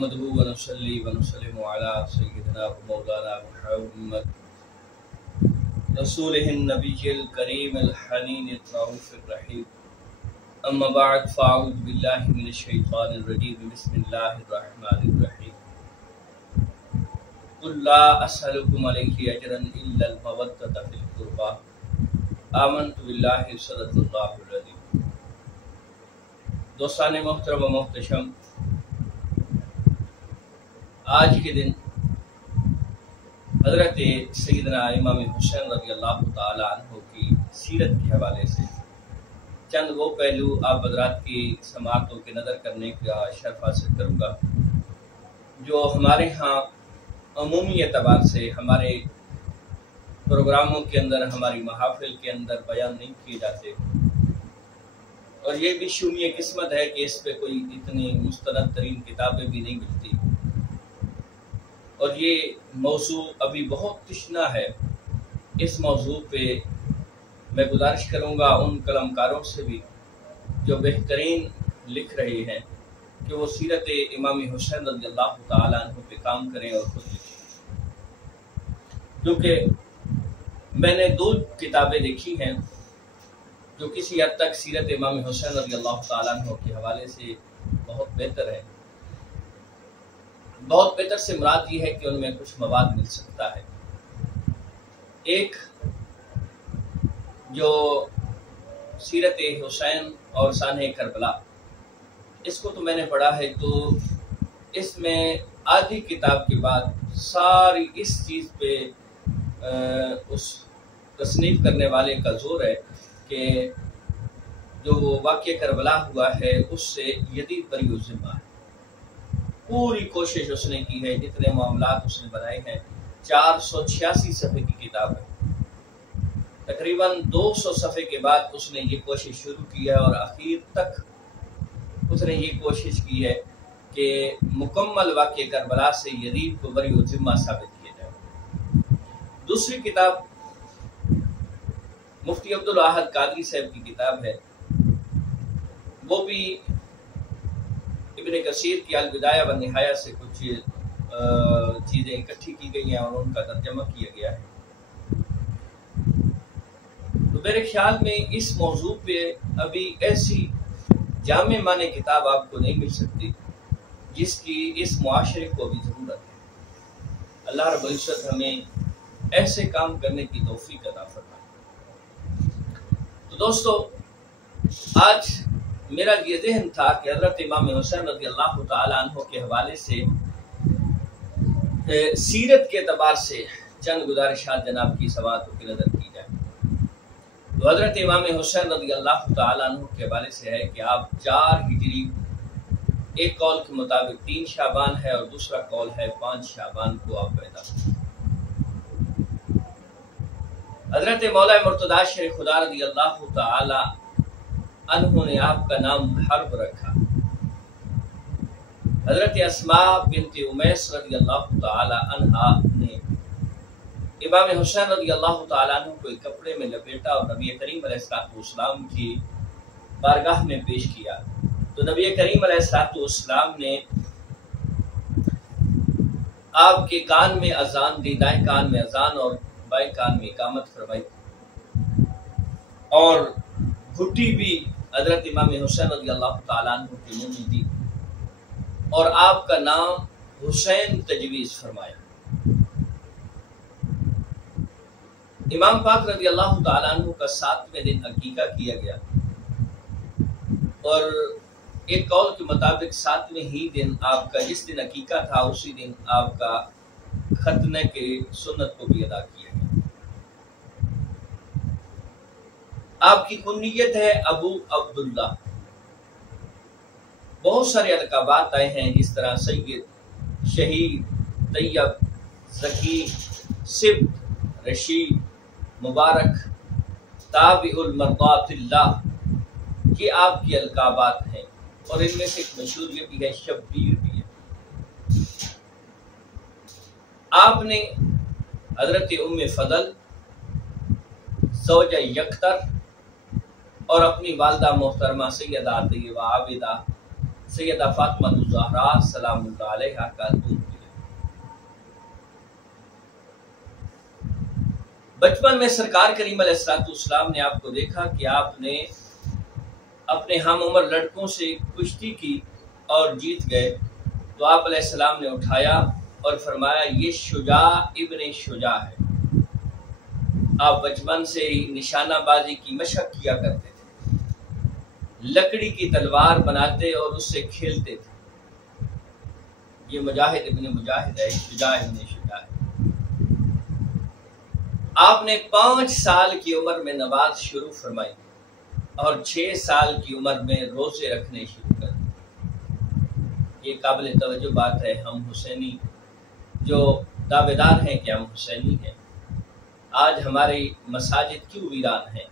نحمده ونصلي ونسلم على سيدنا ومولانا محمد رسوله النبي الكريم الحنين الرؤوف الرحيم. أما بعد فأعوذ بالله من الشيطان الرجيم. بسم الله الرحمن الرحيم. قل لا أسألكم عليه أجرا إلا المودة في القربى آمنت بالله صدق الله العظيم. دوستان محترم و محتشم، آج کے دن حضرت سیدنا امام حسین رضی اللہ تعالی عنہ کی سیرت کے حوالے سے چند وہ پہلو آپ حضرات کی سماعتوں کے نظر کرنے کا شرف حاصل کروں گا جو ہمارے ہاں عمومی اعتبار سے ہمارے پروگراموں کے اندر، ہماری محافل کے اندر بیان نہیں کیے جاتے، اور یہ بھی شومی قسمت ہے کہ اس پہ کوئی اتنی مستند ترین کتابیں بھی نہیں ملتی، اور یہ موضوع ابھی بہت تشنا ہے۔ اس موضوع پہ میں گزارش کروں گا ان قلمکاروں سے بھی جو بہترین لکھ رہے ہیں کہ وہ سیرت امام حسین رضی اللہ تعالیٰ عنہ پہ کام کریں اور خود لکھیں، کیونکہ میں نے دو کتابیں دیکھی ہیں جو کسی حد تک سیرت امام حسین رضی اللہ تعالیٰ عنہ کے حوالے سے بہت بہتر ہے۔ بہت بہتر سے مراد یہ ہے کہ ان میں کچھ مواد مل سکتا ہے۔ ایک جو سیرت حسین اور سانحہ کربلا، اس کو تو میں نے پڑھا ہے، تو اس میں آدھی کتاب کے بعد ساری اس چیز پہ اس تصنیف کرنے والے کا زور ہے کہ جو واقعہ کربلا ہوا ہے اس سے یزید بری الذمہ ہے۔ پوری کوشش اس نے کی ہے، جتنے معاملات اس نے بنائے ہیں، 486 صفحے کی کتاب ہے۔ تقریباً 200 صفحے کے بعد اس نے یہ کوشش شروع کی ہے اور آخر تک اس نے یہ کوشش کی ہے کہ مکمل واقعہ کربلا سے یزید کو بری الذمہ ثابت کیا جائے۔ دوسری کتاب مفتی عبدالاحد قادری صاحب کی کتاب ہے، وہ بھی ابن کثیر کی البدایہ و نہایہ سے کچھ چیزیں اکٹھی کی گئی ہیں اور ان کا ترجمہ کیا گیا ہے۔ تو میرے خیال میں اس موضوع پہ ابھی ایسی جامع معنی کتاب آپ کو نہیں مل سکتی جس کی اس معاشرے کو بھی ضرورت ہے۔ اللہ رب العزت ہمیں ایسے کام کرنے کی توفیق عطا فرمائے۔ تو دوستو، آج میرا یہ ذہن تھا کہ حضرت امام حسین رضی اللہ تعالیٰ عنہ کے حوالے سے سیرت کے اعتبار سے چند گزارشات جناب کی سماعتوں کی نظر کی جائے۔ تو حضرت امام حسین رضی اللہ تعالیٰ عنہ کے حوالے سے ہے کہ آپ 4 ہجری، ایک قول کے مطابق 3 شعبان ہے اور دوسرا قول ہے 5 شعبان کو آپ پیدا ہوئے۔ حضرت مولا مرتضیٰ شیخ خدا رضی اللہ تعالیٰ عنہ نے آپ کا نام حرب رکھا۔ حضرت اسماء بنت امیس رضی اللہ تعالی عنہا نے امام حسین رضی اللہ تعالی عنہ کو ایک کپڑے میں لپیٹا اور نبی کریم علیہ السلام کی بارگاہ میں پیش کیا، تو نبی کریم علیہ السلام نے آپ کے کان میں اذان دی، دائیں کان میں اذان اور بائیں کان میں اقامت فرمائی، اور گھٹی بھی حضرت امام حسین رضی اللہ تعالیٰ عنہ کے منہ میں دی اور آپ کا نام حسین تجویز فرمایا۔ امام پاک رضی اللہ تعالیٰ عنہ کا 7ویں دن عقیقہ کیا گیا، اور ایک قول کے مطابق 7ویں ہی دن آپ کا جس دن عقیقہ تھا اسی دن آپ کا ختنہ کے سنت کو بھی ادا کیا گیا۔ آپ کی کنیت ہے ابو عبداللہ۔ بہت سارے القابات آئے ہیں، جس طرح سید، شہید، طیب، ذکی، سبت، رشید، مبارک، تابع المرضات اللہ، یہ آپ کی القابات ہیں، اور ان میں سے ایک مشہور یہ بھی ہے، شبیر بھی ہے۔ آپ نے حضرت ام فضل، زوجہ یکتر، اور اپنی والدہ محترمہ سیدہ طیبہ عابدہ سیدہ فاطمہ الزہرا سلام اللہ علیہا کا دودھ پیا۔ بچپن میں سرکار کریم علیہ السلام نے آپ کو دیکھا کہ آپ نے اپنے ہم عمر لڑکوں سے کشتی کی اور جیت گئے، تو آپ علیہ السلام نے اٹھایا اور فرمایا یہ شجاع ابن شجاع ہے۔ آپ بچپن سے ہی نشانہ بازی کی مشق کیا کرتے تھے، لکڑی کی تلوار بناتے اور اس سے کھیلتے تھے۔ یہ مجاہد ابن مجاہد ہے، شجاع ابن شجاع ہے۔ آپ نے 5 سال کی عمر میں نماز شروع فرمائی اور 6 سال کی عمر میں روزے رکھنے شروع کر دیے۔ یہ قابل توجہ بات ہے۔ ہم حسینی جو دعوے دار ہیں کہ ہم حسینی ہیں، آج ہماری مساجد کیوں ویران ہیں؟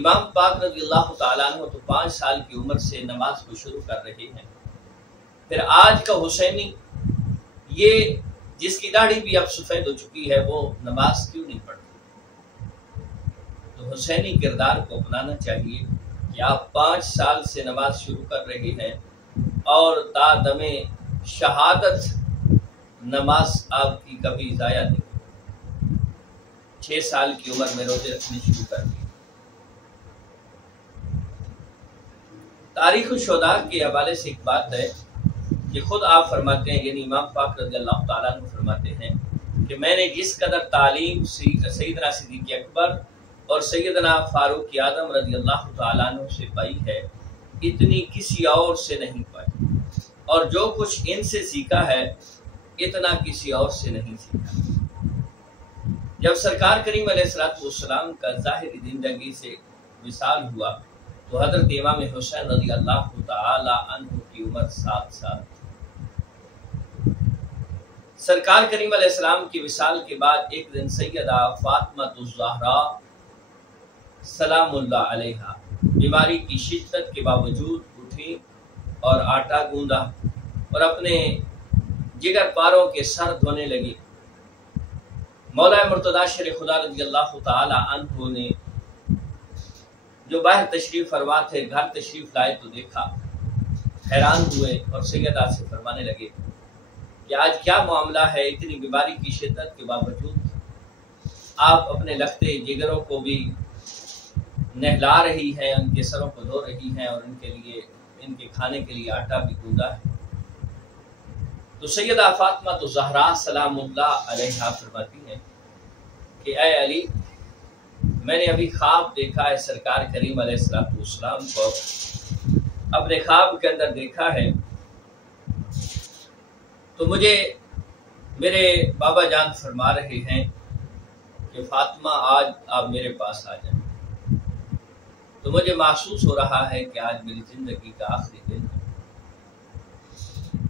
امام پاک رضی اللہ تعالیٰ عنہ تو 5 سال کی عمر سے نماز کو شروع کر رہے ہیں، پھر آج کا حسینی یہ جس کی داڑھی بھی اب سفید ہو چکی ہے وہ نماز کیوں نہیں پڑھتی؟ تو حسینی کردار کو اپنانا چاہیے کہ آپ 5 سال سے نماز شروع کر رہے ہیں اور تا دم شہادت نماز آپ کی کبھی ضائع نہیں۔ 6 سال کی عمر میں روزے رکھنے شروع کر دیے۔ تاریخ الشہداء کے حوالے سے ایک بات ہے کہ خود آپ فرماتے ہیں، یعنی امام پاک رضی اللہ تعالیٰ عنہ فرماتے ہیں کہ میں نے جس قدر تعلیم سیدنا صدیق اکبر اور سیدنا فاروق اعظم رضی اللہ تعالیٰ عنہ سے پائی ہے، اتنی کسی اور سے نہیں پائی، اور جو کچھ ان سے سیکھا ہے اتنا کسی اور سے نہیں سیکھا۔ جب سرکار کریم علیہ السلام کا ظاہری زندگی سے وصال ہوا تو حضرت امام حسین رضی اللہ تعالی عنہ کی عمر 7 سال تھی۔ سرکار کریم علیہ السلام کی وصال کے بعد ایک دن سیدہ فاطمہ الزہرا سلام اللہ علیہا بیماری کی شدت کے باوجود اٹھی اور آٹا گوندا اور اپنے جگر پاروں کے سر دھونے لگی۔ مولا مرتضی شیر خدا رضی اللہ تعالی عنہ نے جو باہر تشریف فرما تھے گھر تشریف لائے تو دیکھا، حیران ہوئے اور سیدہ سے فرمانے لگے کہ آج کیا معاملہ ہے؟ اتنی بیماری کی شدت کے باوجود آپ اپنے لختے جگروں کو بھی نہلا رہی ہیں، ان کے سروں کو دھو رہی ہیں اور ان کے کھانے کے لیے آٹا بھی گوندا ہے۔ تو سیدہ فاطمہ الزہرا سلام اللہ علیہا فرماتی ہیں کہ اے علی، میں نے ابھی خواب دیکھا ہے، سرکار کریم علیہ السلام کو اپنے خواب کے اندر دیکھا ہے، تو مجھے میرے بابا جان فرما رہے ہیں کہ فاطمہ آج آپ میرے پاس آ جائیں۔ تو مجھے محسوس ہو رہا ہے کہ آج میری زندگی کا آخری دن ہے۔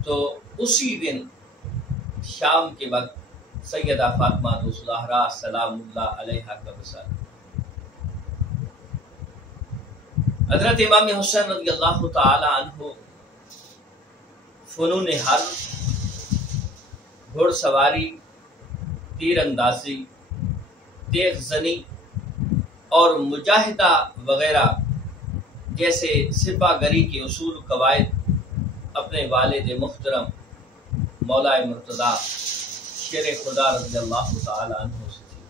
تو اسی دن شام کے وقت سیدہ فاطمہ الزہرا سلام اللہ علیہا کا وصال۔ حضرت امام حسین رضی اللہ تعالی عنہ فنون حرب، گھڑ سواری، تیر اندازی، تیغ زنی اور مجاہدہ وغیرہ جیسے سپاہ گری کے اصول و قواعد اپنے والد محترم مولا مرتضی شیر خدا رضی اللہ تعالی عنہ سے سیکھی۔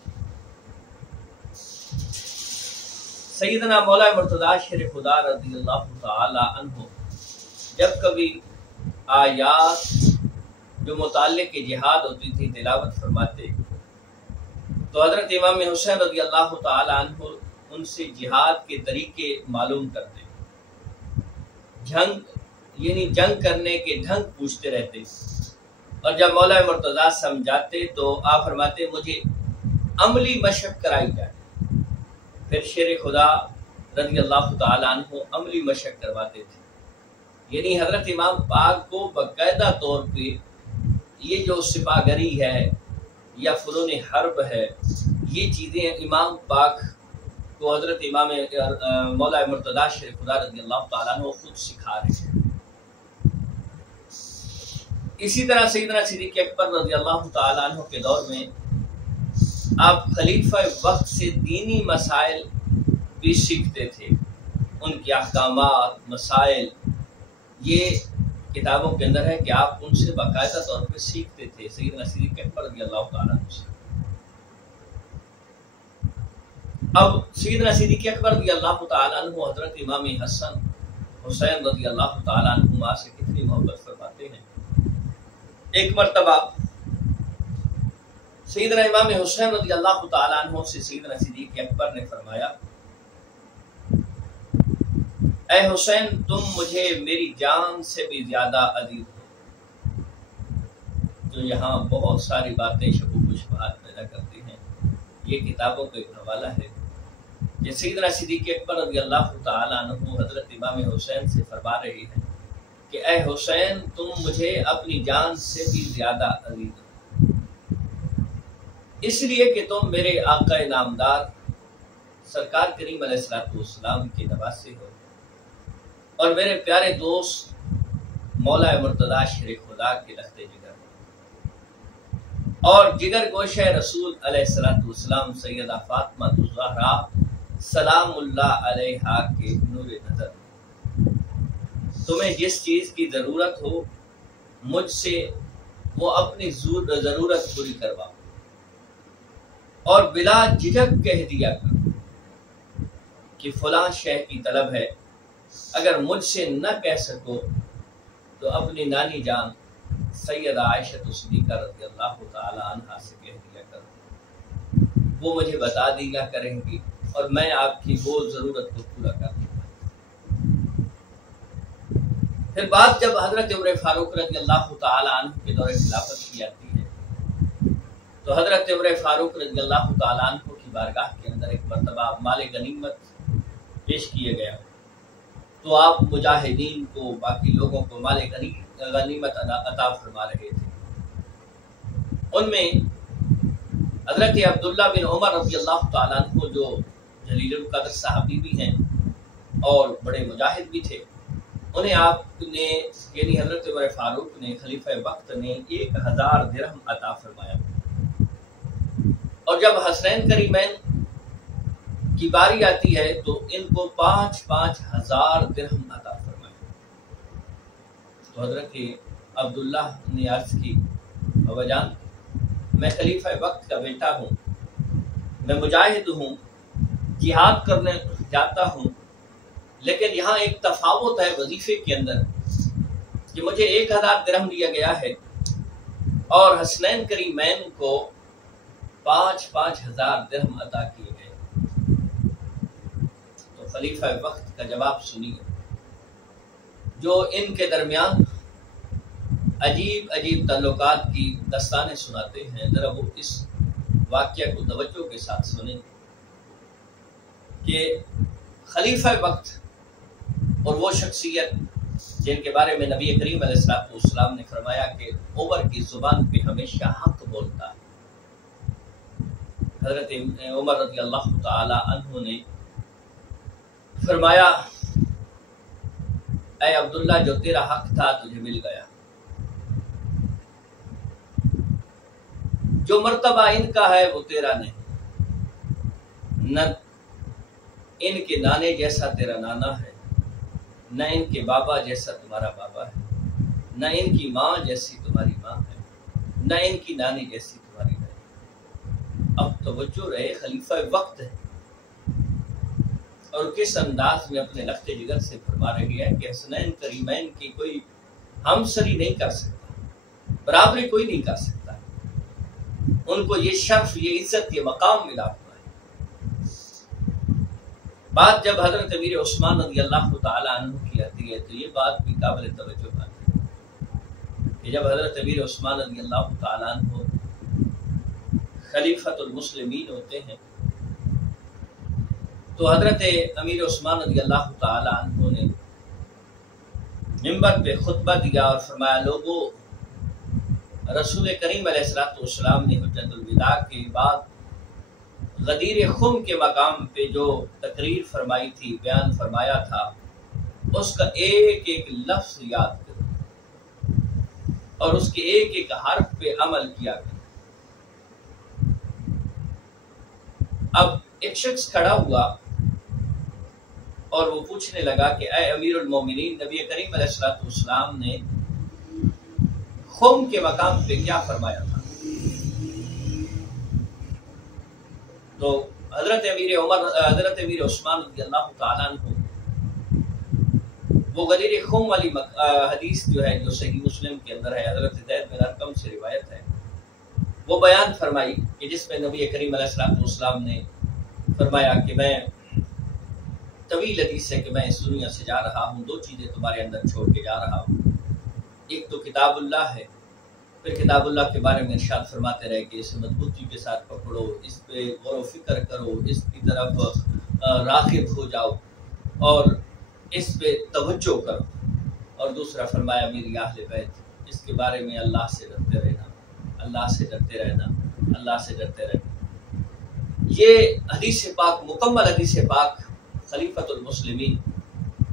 سیدنا مولا مرتضی شیر خدا رضی اللہ تعالی عنہ جب کبھی آیات جو متعلق جہاد ہوتی تھی تلاوت فرماتے تو حضرت امام حسین رضی اللہ تعالی عنہ ان سے جہاد کے طریقے معلوم کرتے، جنگ کرنے کے ڈھنگ پوچھتے رہتے، اور جب مولا مرتضی سمجھاتے تو آپ فرماتے مجھے عملی مشق کرائی جائے۔ پھر شیر خدا رضی اللہ تعالی عنہ عملی مشق کرواتے تھے، یعنی حضرت امام پاک کو باقاعدہ طور پہ یہ جو سپاہ گری ہے یا فنون حرب ہے، یہ چیزیں امام پاک کو حضرت امام مولا مرتضی شیر خدا رضی اللہ تعالیٰ عنہ خود سکھا رہے ہیں۔ اسی طرح سیدنا صدیق اکبر رضی اللہ تعالیٰ عنہ کے دور میں آپ خلیفہ وقت سے دینی مسائل بھی سیکھتے تھے، ان کے احکامات، مسائل یہ کتابوں کے اندر ہے کہ آپ ان سے باقاعدہ طور پہ سیکھتے تھے، سیدنا صدیق اکبر رضی اللہ تعالیٰ عنہ سے۔ اب سیدنا صدیق اکبر رضی اللہ تعالیٰ عنہ حضرت امام حسن حسین رضی اللہ تعالیٰ عنہما سے کتنی محبت فرماتے ہیں۔ ایک مرتبہ سیدنا امام حسین رضی اللہ تعالیٰ عنہ سے سیدنا صدیق اکبر نے فرمایا، اے حسین، تم مجھے میری جان سے بھی زیادہ عزیز ہو۔ جو یہاں بہت ساری باتیں شکوک و شبہات پیدا کرتی ہیں، یہ کتابوں کا ایک حوالہ ہے کہ سیدنا صدیق اکبر رضی اللہ تعالیٰ عنہ حضرت امام حسین سے فرما رہی ہے کہ اے حسین، تم مجھے اپنی جان سے بھی زیادہ عزیز ہو، اس لیے کہ تم میرے آقا نامدار سرکار کریم علیہ الصلوۃ والسلام کے نواسے ہو، اور میرے پیارے دوست مولا مرتضیٰ شیر خدا کے لخت جگر اور جگر گوشہ رسول علیہ الصلوۃ والسلام سیدہ فاطمہ الزہرا سلام اللہ علیہا کے نور نظر۔ تمہیں جس چیز کی ضرورت ہو مجھ سے وہ اپنی ضرورت پوری کرواؤ، اور بلا جھجک کہہ دیا کرو کہ فلاں شے کی طلب ہے۔ اگر مجھ سے نہ کہہ سکو تو اپنی نانی جان سیدہ عائشہ صدیقہ رضی اللہ تعالی عنہا سے کہہ دیا کرو، وہ مجھے بتا دیا کریں گی اور میں آپ کی وہ ضرورت کو پورا کر دوں گا۔ پھر بات جب حضرت عمر فاروق رضی اللہ تعالی عنہ کے دور خلافت کی آتی ہے تو حضرت عمر فاروق رضی اللہ تعالی عنہ کی بارگاہ کے اندر ایک مرتبہ مال غنیمت پیش کیا گیا، تو آپ مجاہدین کو، باقی لوگوں کو مال غنیمت عطا فرما رہے تھے۔ ان میں حضرت عبداللہ بن عمر رضی اللہ تعالیٰ عنہ جو جلیل القدر صحابی بھی ہیں اور بڑے مجاہد بھی تھے، انہیں آپ نے یعنی حضرت عمر فاروق نے، خلیفہ وقت نے 1000 درہم عطا فرمایا، اور جب حسنین کریمین کی باری آتی ہے تو ان کو 5,000 درہم عطا فرمایا۔ تو حضرت عبداللہ نے عرض کی، بابا جان، میں خلیفہ وقت کا بیٹا ہوں، میں مجاہد ہوں، جہاد کرنے جاتا ہوں، لیکن یہاں ایک تفاوت ہے وظیفے کے اندر کہ مجھے 1000 درہم دیا گیا ہے اور حسنین کریمین کو 5,000 درہم عطا کیے گئے۔ تو خلیفہ وقت کا جواب سنیے، جو ان کے درمیان عجیب عجیب تعلقات کی داستانیں سناتے ہیں، ذرا وہ اس واقعہ کو توجہ کے ساتھ سنیں کہ خلیفہ وقت اور وہ شخصیت جن کے بارے میں نبی کریم علیہ الصلوۃ والسلام نے فرمایا کہ عمر کی زبان پہ ہمیشہ حق بولتا ہے۔ حضرت عمر رضی اللہ تعالی عنہ نے فرمایا، اے عبداللہ، جو تیرا حق تھا تجھے مل گیا، جو مرتبہ ان کا ہے وہ تیرا نہیں، نہ ان کے نانے جیسا تیرا نانا ہے، نہ ان کے بابا جیسا تمہارا بابا ہے، نہ ان کی ماں جیسی تمہاری ماں ہے، نہ ان کی نانی جیسی تمہاری نانی۔ اب توجہ رہے، خلیفہ وقت ہے اور کس انداز میں اپنے لخت جگر سے فرما رہی ہے کہ حسنین کریمین کی کوئی ہمسری نہیں کر سکتا، برابری کوئی نہیں کر سکتا، ان کو یہ شرف، یہ عزت، یہ مقام ملا ہوا ہے۔ بات جب حضرت امیر عثمان رضی اللہ تعالی عنہ کی آتی ہے تو یہ بات بھی قابل توجہ بات ہے کہ جب حضرت امیر عثمان رضی اللہ تعالی عنہ خلیفۃ المسلمین ہوتے ہیں تو حضرت امیر عثمان رضی اللہ تعالی عنہ نے منبر پہ خطبہ دیا اور فرمایا، لوگوں، رسول کریم علیہ الصلوۃ والسلام نے حجۃ الوداع کے بعد غدیر خم کے مقام پہ جو تقریر فرمائی تھی، بیان فرمایا تھا، اس کا ایک ایک لفظ یاد کرو اور اس کے ایک ایک حرف پہ عمل کیا کرو۔ اب ایک شخص کھڑا ہوا اور وہ پوچھنے لگا کہ اے امیر المومنین، نبی کریم علیہ الصلوۃ والسلام نے خم کے مقام پہ کیا فرمایا تھا؟ تو حضرت امیر عثمان رضی اللہ تعالیٰ عنہ وہ غدیر خم والی حدیث جو ہے، جو صحیح مسلم کے اندر ہے، حضرت زید بن ارقم سے روایت ہے، وہ بیان فرمائی کہ جس میں نبی کریم علیہ الصلوۃ والسلام نے فرمایا کہ میں طویل حدیث ہے کہ میں اس دنیا سے جا رہا ہوں، دو چیزیں تمہارے اندر چھوڑ کے جا رہا ہوں، ایک تو کتاب اللہ ہے، پھر کتاب اللہ کے بارے میں ارشاد فرماتے رہے کہ اسے مضبوطی کے ساتھ پکڑو، اس پہ غور و فکر کرو، اس کی طرف راغب ہو جاؤ اور اس پہ توجہ کرو، اور دوسرا فرمایا میری اہل بیت، اس کے بارے میں اللہ سے ڈرتے رہنا، اللہ سے ڈرتے رہنا، اللہ سے ڈرتے رہنا۔ یہ حدیث پاک، مکمل حدیث پاک خلیفۃ المسلمین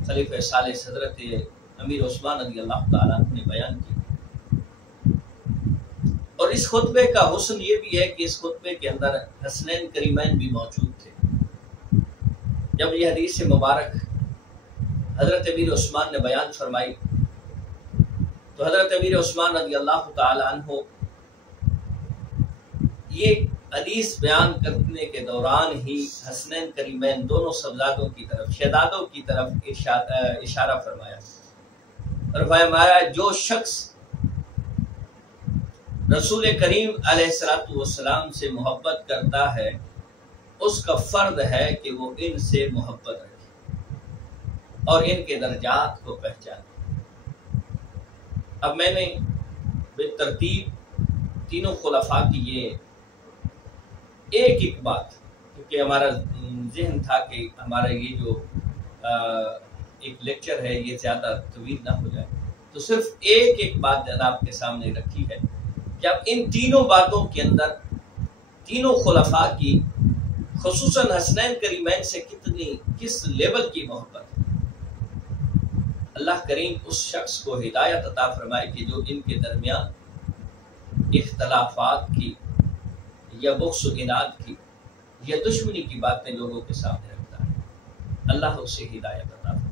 خلیفہ ثالث حضرت امیر عثمان رضی اللہ تعالیٰ عنہ نے بیان کی۔ اور اس خطبے کا حسن یہ بھی ہے کہ اس خطبے کے اندر حسنین کریمین بھی موجود تھے۔ جب یہ حدیث مبارک حضرت امیر عثمان نے بیان فرمائی تو حضرت امیر عثمان رضی اللہ تعالی عنہ یہ حدیث بیان کرنے کے دوران ہی حسنین کریمین دونوں صاحبزادوں کی طرف، شہزادوں کی طرف اشارہ فرمایا اور فرمایا جو شخص رسول کریم علیہ الصلوۃ والسلام سے محبت کرتا ہے اس کا فرض ہے کہ وہ ان سے محبت رکھے اور ان کے درجات کو پہچانے۔ اب میں نے بالترتیب تینوں خلفاء کی یہ ایک بات، کیونکہ ہمارا ذہن تھا کہ ہمارا یہ جو ایک لیکچر ہے یہ زیادہ طویل نہ ہو جائے، تو صرف ایک بات جناب کے سامنے رکھی ہے کہ اب ان تینوں باتوں کے اندر تینوں خلفاء کی خصوصاً حسنین کریمین سے کس لیول کی محبت ہے۔ اللہ کریم اس شخص کو ہدایت عطا فرمائے کہ جو ان کے درمیان اختلافات کی یا بغض و عناد کی یا دشمنی کی باتیں لوگوں کے سامنے رکھتا ہے، اللہ اسے ہدایت عطا فرمائے۔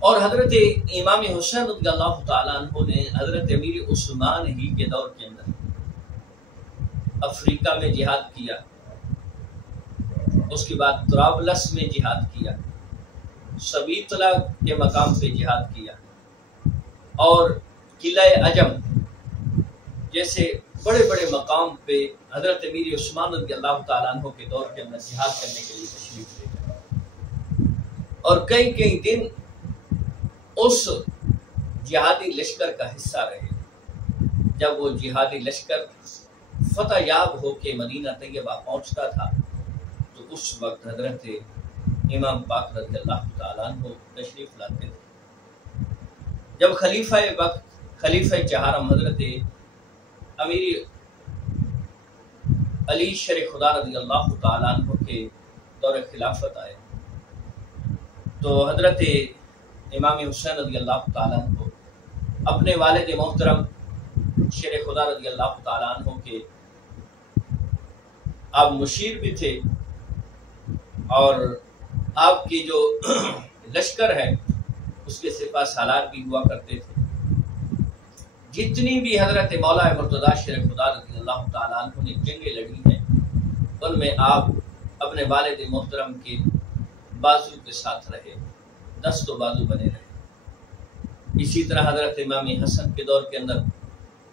اور حضرت امام حسین رضی اللہ تعالیٰ عنہ نے حضرت امیر عثمان ہی کے دور کے اندر افریقہ میں جہاد کیا، اس کے بعد طرابلس میں جہاد کیا، سبیطلہ کے مقام پہ جہاد کیا، اور قلعہ عجم جیسے بڑے بڑے مقام پہ حضرت امیر عثمان رضی اللہ تعالیٰ عنہ کے دور کے اندر جہاد کرنے کے لیے تشریف لے گئے، اور کئی دن اس جہادی لشکر کا حصہ رہے۔ جب وہ جہادی لشکر فتح یاب ہو کے مدینہ طیبہ پہنچتا تھا تو اس وقت حضرت امام پاک رضی اللہ تعالیٰ عنہ تشریف لاتے تھے۔ جب خلیفہ چہارم حضرت امیر علی شر خدا رضی اللہ تعالیٰ عنہ کے دور خلافت آئے تو حضرت امام حسین رضی اللہ تعالیٰ عنہ اپنے والد محترم شیر خدا رضی اللہ تعالیٰ عنہ کے آپ مشیر بھی تھے، اور آپ کی جو لشکر ہے اس کے سپہ سالار بھی ہوا کرتے تھے۔ جتنی بھی حضرت مولا مرتضیٰ شیر خدا رضی اللہ تعالیٰ عنہ نے جنگیں لڑی ہیں ان میں آپ اپنے والد محترم کے بازو کے ساتھ رہے، دست و بازو بنے رہے۔ اسی طرح حضرت امام حسن کے دور کے اندر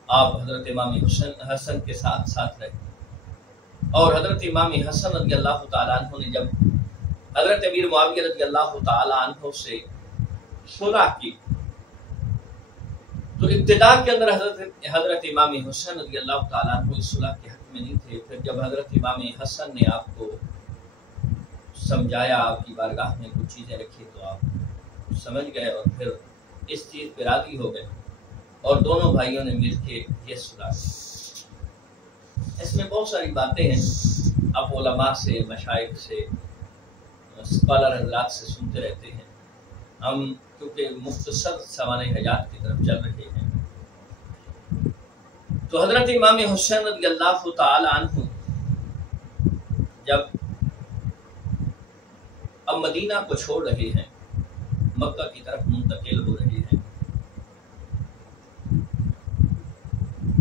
آپ حضرت امام حسن کے ساتھ رہے، اور حضرت امام حسن رضی اللہ تعالیٰ عنہ نے جب حضرت امیر معاویہ رضی اللہ تعالیٰ عنہ سے صلح کی تو ابتدا کے اندر حضرت امام حسن رضی اللہ تعالیٰ عنہ اس صلح کے حق میں نہیں تھے۔ پھر جب حضرت امام حسن نے آپ کو سمجھایا، آپ کی بارگاہ میں کچھ چیزیں رکھی تو آپ سمجھ گئے اور پھر اس چیز پہ راضی ہو گئے، اور دونوں بھائیوں نے مل کے یہ صلح کی۔ اس میں بہت ساری باتیں ہیں، آپ علماء سے، مشائخ سے، اسکالر حضرات سے سنتے رہتے ہیں، ہم کیونکہ مختصر سوانح حیات کی طرف چل رہے ہیں۔ تو حضرت امام حسین رضی اللہ تعالی عنہ جب اب مدینہ کو چھوڑ رہے ہیں، مکہ کی طرف منتقل ہو رہے ہیں،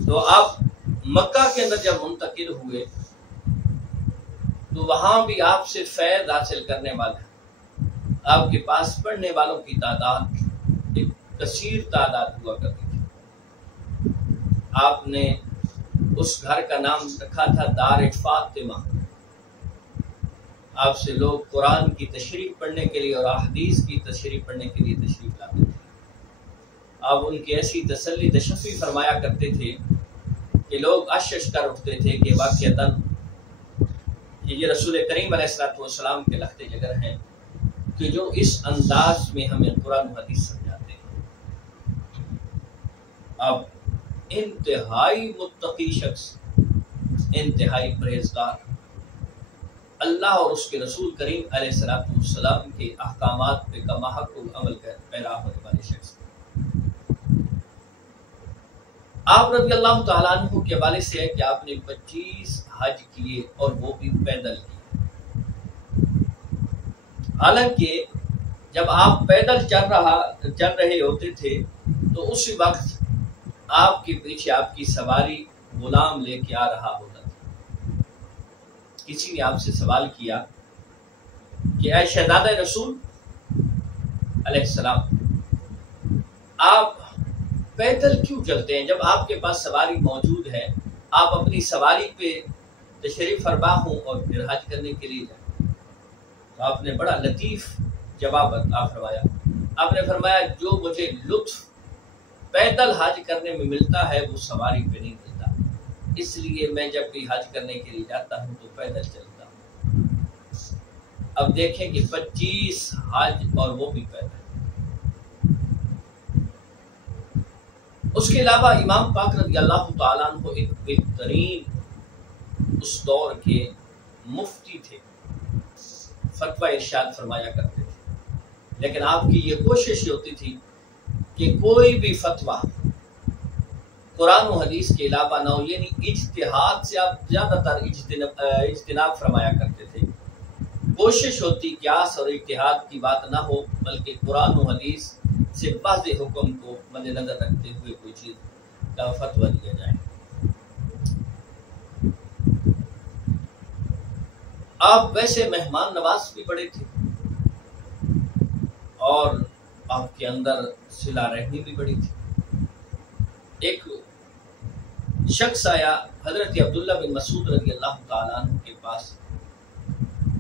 تو آپ مکہ کے اندر جب منتقل ہوئے تو وہاں بھی آپ سے فیض حاصل کرنے والے، آپ کے پاس پڑھنے والوں کی تعداد ایک کثیر تعداد ہوا کرتی تھی۔ آپ نے اس گھر کا نام رکھا تھا دار فاطمہ۔ آپ سے لوگ قرآن کی تشریح پڑھنے کے لیے اور احادیث کی تشریح پڑھنے کے لیے تشریف لاتے تھے۔ آپ ان کی ایسی تسلی تشفی فرمایا کرتے تھے کہ لوگ اشش کر اٹھتے تھے کہ واقعتاً یہ رسول کریم علیہ السلام کے لخت جگر ہیں کہ جو اس انداز میں ہمیں قرآن و حدیث سمجھاتے ہیں۔ اب انتہائی متقی شخص، انتہائی پرہیزگار، اللہ اور اس کے رسول کریم علیہ السلام کے احکامات پہ کما حق عمل کر پیرا ہونے والے شخص، آپ رضی اللہ تعالیٰ عنہ کے حوالے سے ہے کہ آپ نے 25 حج کیے اور وہ بھی پیدل کیے۔ حالانکہ جب آپ پیدل چل رہے ہوتے تھے تو اسی وقت آپ کے پیچھے آپ کی سواری غلام لے کے آ رہا ہوتا تھا۔ کسی نے آپ سے سوال کیا کہ اے شہزادہ رسول علیہ السلام، آپ پیدل کیوں چلتے ہیں؟ جب آپ کے پاس سواری موجود ہے، آپ اپنی سواری پہ تشریف فرما ہوں اور پھر حج کرنے کے لیے جائیں۔ تو آپ نے بڑا لطیف جواب فرمایا۔ آپ نے فرمایا جو مجھے لطف پیدل حج کرنے میں ملتا ہے وہ سواری پہ نہیں ملتا، اس لیے میں جب بھی حج کرنے کے لیے جاتا ہوں تو پیدل چلتا ہوں۔ اب دیکھیں کہ 25 حج اور وہ بھی پیدل۔ اس کے علاوہ امام پاک رضی اللہ تعالیٰ عنہ ایک بہترین اس دور کے مفتی تھے، فتویٰ ارشاد فرمایا کرتے تھے، لیکن آپ کی یہ کوشش ہوتی تھی کہ کوئی بھی فتویٰ قرآن و حدیث کے علاوہ نہ ہو، یعنی اجتہاد سے آپ زیادہ تر اجتناب فرمایا کرتے تھے۔ کوشش ہوتی قیاس اور اجتہاد کی بات نہ ہو، بلکہ قرآن و حدیث سے واضح حکم کو مد نظر رکھتے ہوئے کوئی چیز کا فتویٰ دیا جائے۔ آپ ویسے مہمان نواز بھی بڑے تھے اور آپ کے اندر صلہ رحمی بھی بڑی تھی۔ ایک شخص آیا حضرت عبداللہ بن مسعود رضی اللہ تعالیٰ عنہ کے پاس،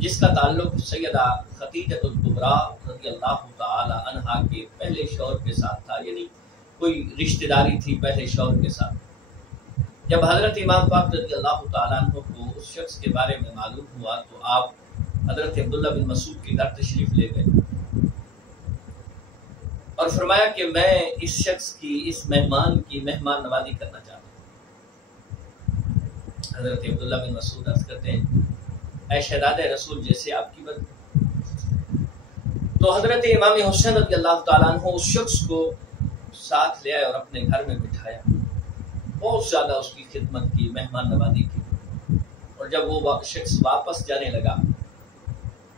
جس کا تعلق سیدہ خدیجہ الکبریٰ رضی اللہ تعالی عنہا کے پہلے شوہر کے ساتھ تھا، یعنی کوئی رشتہ داری تھی پہلے شوہر کے ساتھ۔ جب حضرت امام پاک رضی اللہ تعالیٰ عنہ کو اس شخص کے بارے میں معلوم ہوا تو آپ حضرت عبداللہ بن مسعود کے گھر تشریف لے گئے اور فرمایا کہ میں اس شخص کی، اس مہمان کی مہمان نوازی کرنا چاہتا ہوں۔ حضرت عبداللہ بن مسعود عرض کرتے ہیں اے شہزادہ رسول جیسے آپ کی مرضی۔ تو حضرت امام حسین رضی اللہ تعالیٰ عنہ اس شخص کو ساتھ لے آئے اور اپنے گھر میں بٹھایا، بہت زیادہ اس کی خدمت کی، مہمان نوازی کی، اور جب وہ شخص واپس جانے لگا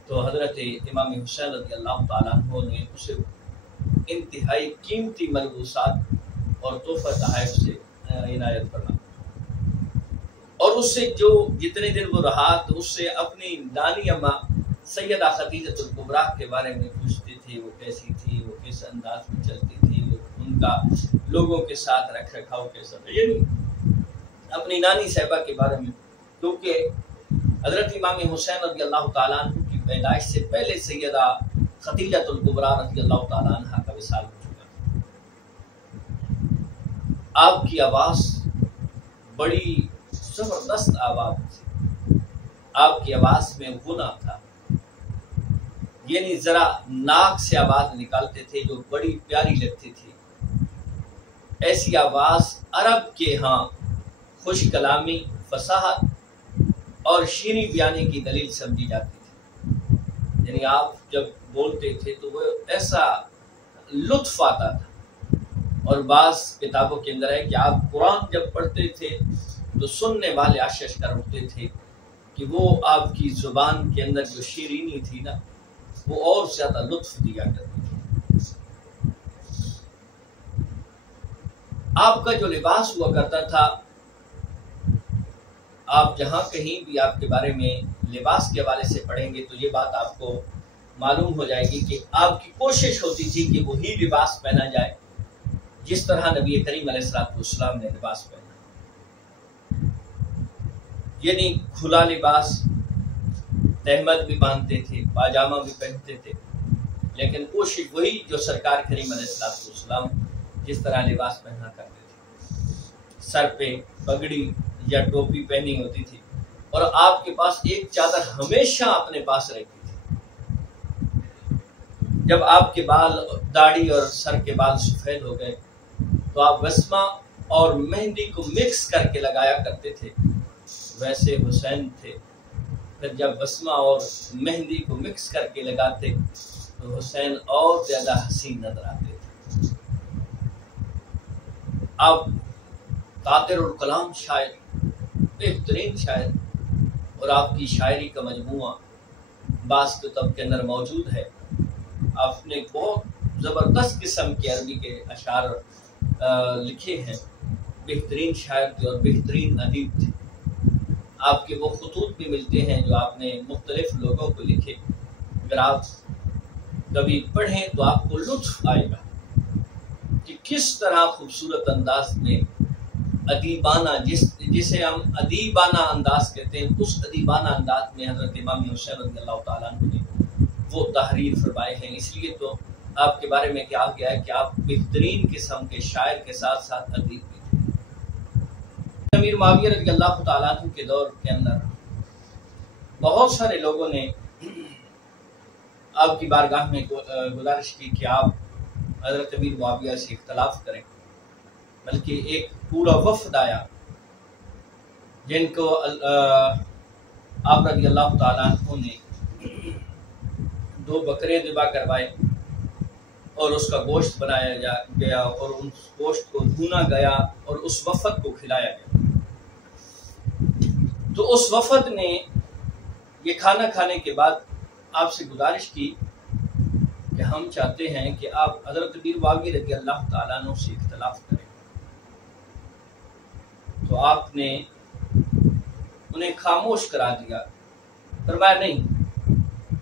تو حضرت امام حسین رضی اللہ تعالیٰ عنہ نے اسے انتہائی قیمتی ملبوسات اور تحفہ تحائف سے عنایت فرمائی، اور اس سے جو جتنے دن وہ رہا تو اس سے اپنی نانی اماں سیدہ خدیجہ الکبریٰ کے بارے میں پوچھتے تھے، وہ کیسی تھی، وہ کس انداز میں چلتی تھی، وہ ان کا لوگوں کے ساتھ رکھ رکھاؤ کیسا تھا، یعنی اپنی نانی صاحبہ کے بارے میں، کیونکہ حضرت امام حسین رضی اللہ تعالیٰ عنہ کی پیدائش سے پہلے سیدہ خدیجہ الکبریٰ رضی اللہ تعالیٰ عنہ کا وصال ہو چکا تھا۔ آپ کی آواز بڑی زبردست آواز تھی، آپ کی آواز میں غنہ تھا، یعنی ذرا ناک سے آواز نکالتے تھے جو بڑی پیاری لگتی تھی۔ ایسی آواز عرب کے ہاں خوش کلامی، فصاحت اور شیریں بیانی کی دلیل سمجھی جاتی تھی، یعنی آپ جب بولتے تھے تو وہ ایسا لطف آتا تھا۔ اور بعض کتابوں کے اندر ہے کہ آپ قرآن جب پڑھتے تھے تو سننے والے آشش کر اٹھتے تھے کہ وہ آپ کی زبان کے اندر جو شیرینی تھی نا وہ اور زیادہ لطف دیا کرتی تھی۔ آپ کا جو لباس ہوا کرتا تھا، آپ جہاں کہیں بھی آپ کے بارے میں لباس کے حوالے سے پڑھیں گے تو یہ بات آپ کو معلوم ہو جائے گی کہ آپ کی کوشش ہوتی تھی کہ وہی لباس پہنا جائے جس طرح نبی کریم علیہ السلام نے لباس پہنا، یعنی کھلا لباس، تہمت بھی باندھتے تھے، پاجامہ بھی پہنتے تھے، لیکن کوشش وہی جو سرکار کریم علیہ السلام جس طرح لباس پہنا کرتے تھے، سر پہ پگڑی یا ٹوپی پہنی ہوتی تھی، اور آپ کے پاس ایک چادر ہمیشہ اپنے پاس رہتی تھی۔ جب آپ کے بال، داڑھی اور سر کے بال سفید ہو گئے تو آپ وسمہ اور مہندی کو مکس کر کے لگایا کرتے تھے، ویسے حسین تھے، پھر جب وسمہ اور مہندی کو مکس کر کے لگاتے تو حسین اور زیادہ حسین نظر آتے تھے۔ آپ قادر الکلام شاعر، بہترین شاعر، اور آپ کی شاعری کا مجموعہ بعض کتب کے اندر موجود ہے۔ آپ نے بہت زبردست قسم کے عربی کے اشعار لکھے ہیں، بہترین شاعر تھے اور بہترین ادیب تھے۔ آپ کے وہ خطوط بھی ملتے ہیں جو آپ نے مختلف لوگوں کو لکھے، اگر آپ کبھی پڑھیں تو آپ کو لطف آئے گا کہ کس طرح خوبصورت انداز میں ادیبانہ، جسے ہم ادیبانہ انداز کہتے ہیں، اس ادیبانہ انداز میں حضرت امام حسین رضی اللہ تعالیٰ عنہ نے وہ تحریر فرمائے ہیں۔ اس لیے تو آپ کے بارے میں کہا گیا ہے کہ آپ بہترین قسم کے شاعر کے ساتھ ساتھ ادیب بھی تھے۔ امیر معاویہ رضی اللہ تعالیٰ عنہ کے دور کے اندر بہت سارے لوگوں نے آپ کی بارگاہ میں گزارش کی کہ آپ حضرت امیر معاویہ سے اختلاف کریں، بلکہ ایک پورا وفد آیا جن کو آپ رضی اللہ تعالیٰ عنہ نے 2 بکرے ذبح کروائے اور اس کا گوشت بنایا گیا اور اس گوشت کو بھونا گیا اور اس وفد کو کھلایا گیا۔ تو اس وفد نے یہ کھانا کھانے کے بعد آپ سے گزارش کی کہ ہم چاہتے ہیں کہ آپ حضرت امیر معاویہ رضی اللہ تعالیٰ عنہ سے اختلاف کریں۔ تو آپ نے انہیں خاموش کرا دیا، فرمایا نہیں،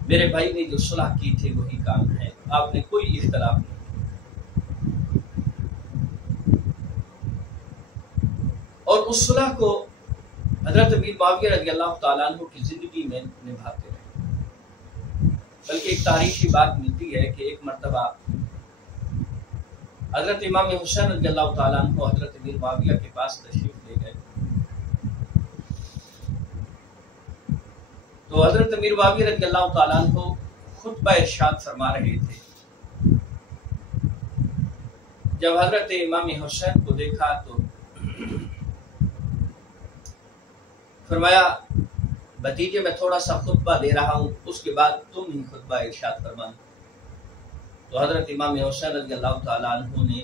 میرے بھائی نے جو صلح کی تھی وہی کام ہے، آپ نے کوئی اختلاف نہیں۔ اور اس صلح کو حضرت امیر معاویہ رضی اللہ تعالیٰ عنہ کی زندگی میں نبھاتے رہے۔ بلکہ ایک تاریخی بات ملتی ہے کہ ایک مرتبہ حضرت امام حسین رضی اللہ تعالیٰ عنہ حضرت امیر معاویہ کے پاس تشریف لے گئے، تو حضرت امیر معاویہ رضی اللہ تعالیٰ عنہ خطبہ ارشاد فرما رہے تھے۔ جب حضرت امام حسین کو دیکھا تو فرمایا، بھتیجے میں تھوڑا سا خطبہ دے رہا ہوں، اس کے بعد تم ہی خطبہ ارشاد فرمانا۔ تو حضرت امام حسین رضی اللہ تعالیٰ عنہ نے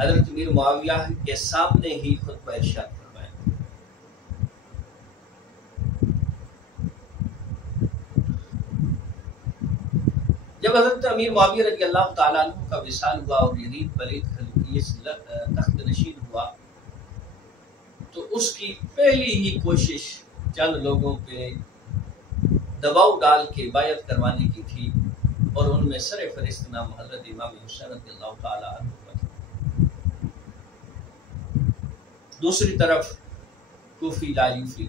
حضرت امیر معاویہ کے سامنے ہی خطبہ ارشاد فرمایا۔ جب حضرت امیر معاویہ رضی اللہ تعالیٰ عنہ کا وصال ہوا اور یزید پلید خلقیس تخت نشین ہوا تو اس کی پہلی ہی کوشش چند لوگوں پہ دباؤ ڈال کے بیعت کروانے کی تھی، اور ان میں سر فہرست نام حضرت امام حسین رضی اللہ تعالیٰ عنہ کا تھا۔ دوسری طرف کوفی لایوفی،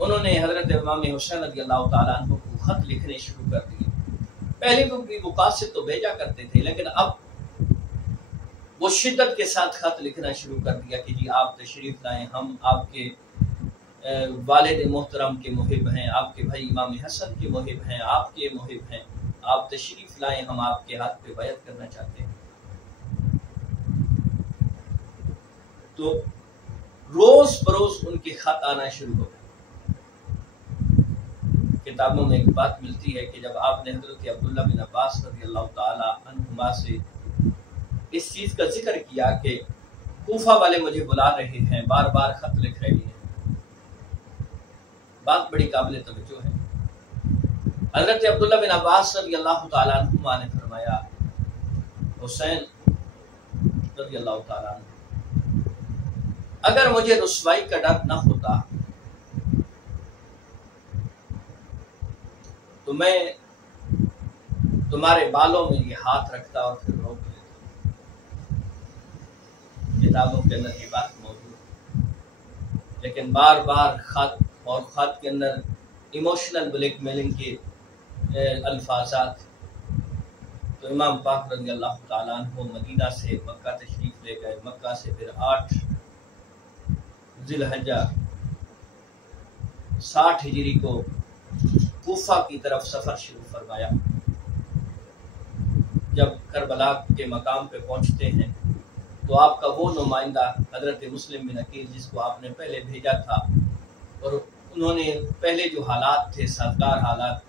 انہوں نے حضرت امام حسین رضی اللہ تعالیٰ عنہ کو خط لکھنے شروع کر دیے۔ پہلے وہ بھی مقاصد تو بھیجا کرتے تھے، لیکن اب وہ شدت کے ساتھ خط لکھنا شروع کر دیا کہ جی آپ تشریف لائیں، ہم آپ کے والد محترم کے محب ہیں، آپ کے بھائی امام حسن کے محب ہیں، آپ کے محب ہیں، آپ تشریف لائیں، ہم آپ کے ہاتھ پہ بیعت کرنا چاہتے ہیں۔ تو روز بروز ان کے خط آنا شروع ہو گئے۔ کتابوں میں ایک بات ملتی ہے کہ جب آپ نے حضرت عبداللہ بن عباس رضی اللہ تعالی عنہما سے اس چیز کا ذکر کیا کہ کوفہ والے مجھے بلا رہے ہیں، بار بار خط لکھ رہے ہیں، بات بڑی قابل توجہ ہے۔ حضرت عبداللہ بن عباس رضی اللہ تعالیٰ عنہما نے فرمایا حسین رضی اللہ تعالیٰ عنہ اگر مجھے رسوائی کا ڈر نہ ہوتا تو میں تمہارے بالوں میں یہ ہاتھ رکھتا اور پھر روک لیتا. کتابوں کے اندر یہ بات موجود ہے، لیکن بار بار خط اور خط کے اندر ایموشنل بلیک میلنگ کے الفاظات. تو امام پاک رضی اللہ تعالیٰ عنہ مدینہ سے مکہ تشریف لے گئے. مکہ سے پھر 8 ذی الحجہ 60 ہجری کو کوفہ کی طرف سفر شروع فرمایا. جب کربلا کے مقام پہ پہنچتے ہیں تو آپ کا وہ نمائندہ حضرت مسلم بن عقیل جس کو آپ نے پہلے بھیجا تھا، اور انہوں نے پہلے جو حالات تھے سازگار حالات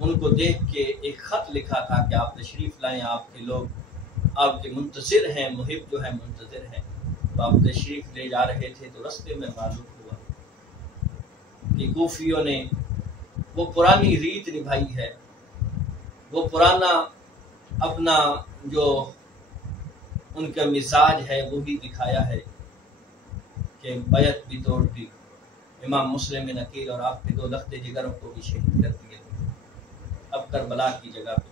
ان کو دیکھ کے ایک خط لکھا تھا کہ آپ تشریف لائیں، آپ کے لوگ آپ کے منتظر ہیں، محب جو ہے منتظر ہیں. تو آپ تشریف لے جا رہے تھے تو رستے میں معلوم ہوا کہ کوفیوں نے وہ پرانی ریت نبھائی ہے، وہ پرانا اپنا جو ان کا مزاج ہے وہی دکھایا ہے کہ بیعت بھی توڑ دی، امام مسلم بن عقیل اور آپ کے 2 لخت جگروں کو بھی شہید کر دیا. اب کربلا کی جگہ پہ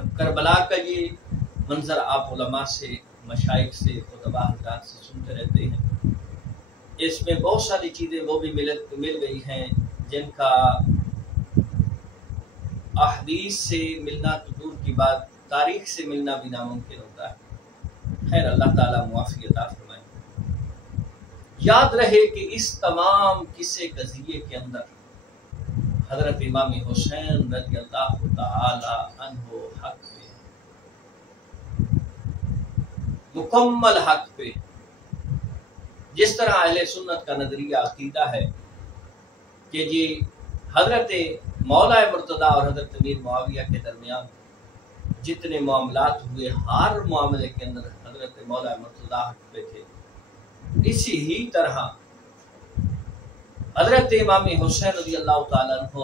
اب کربلا کا یہ منظر آپ علماء سے، مشائخ سے، خطباء حضرات سے سنتے رہتے ہیں. اس میں بہت ساری چیزیں وہ بھی مل گئی ہیں جن کا احادیث سے ملنا تو دور کی بات، تاریخ سے ملنا بھی ناممکن ہوتا ہے. خیر اللہ تعالیٰ معافی عطا فرمائے. یاد رہے کہ اس تمام قصے قضیے کے اندر حضرت امام حسین رضی اللہ تعالی عنہ حق پہ، مکمل حق پہ. جس طرح اہل سنت کا نظریہ عقیدہ ہے کہ جی حضرت مولا مرتضیٰ اور حضرت امیر معاویہ کے درمیان جتنے معاملات ہوئے ہر معاملے کے اندر حضرت مولا مرتضیٰ حق پہ تھے، اسی ہی طرح حضرت امام حسین رضی اللہ تعالیٰ عنہ